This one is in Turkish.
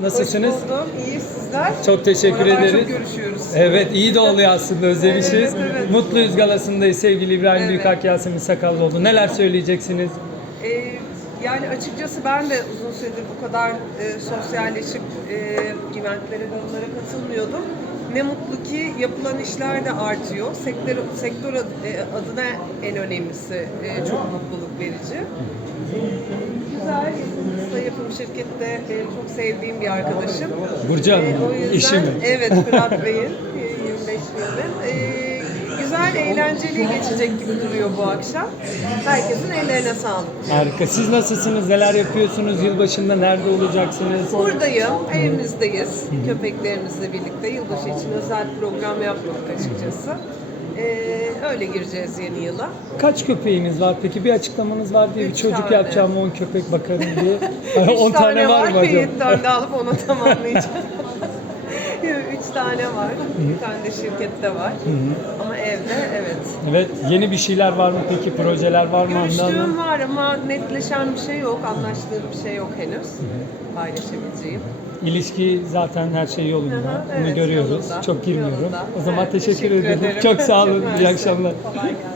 Nasılsınız? Hoş buldum. İyi sizler. Çok teşekkür Oralar ederiz. Çok görüşüyoruz. Evet iyi de oluyor aslında özlemişiz. Evet, evet. Mutluyuz galasındayız sevgili İbrahim Evet. Büyükak Yasemin Sakallıoğlu. Neler söyleyeceksiniz? Ee, yani açıkçası ben de uzun süredir bu kadar e, sosyalleşip e, eventlere, onlara katılmıyordum. Ne mutlu ki yapılan işler de artıyor. Sektör, sektör e, adına en önemlisi e, çok mutluluk verici. Şirket'te benim çok sevdiğim bir arkadaşım. Burcu Hanım, E, yüzden, işi mi? Evet, Fırat Bey'in e, 25 yıldır. E, güzel, eğlenceli geçecek gibi duruyor bu akşam. Herkesin ellerine sağlık. Harika. Siz nasılsınız? Neler yapıyorsunuz? Yılbaşında nerede olacaksınız? Buradayım, evimizdeyiz. Köpeklerimizle birlikte yılbaşı için özel program yapmadık açıkçası. Ee, öyle gireceğiz yeni yıla. Kaç köpeğiniz var peki? Bir açıklamanız var diye bir Üç çocuk tane. yapacağım 10 köpek bakarım diye. Üç 10 tane var mı acaba? 7 tane alıp onu tamamlayacağım. Üç tane var. Bir tane de şirkette var. Ama evde evet. Evet. Yeni bir şeyler var mı peki? Projeler var mı? Görüştüğüm var ama netleşen bir şey yok. Anlaştığım bir şey yok henüz. Paylaşabileceğim. İlişki zaten her şey yolunda. Aha, Bunu evet, görüyoruz. yolunda, Çok girmiyorum. yolunda. O zaman Evet, teşekkür, teşekkür ederim. ederim. Çok sağ olun. İyi akşamlar. Kolay gelsin.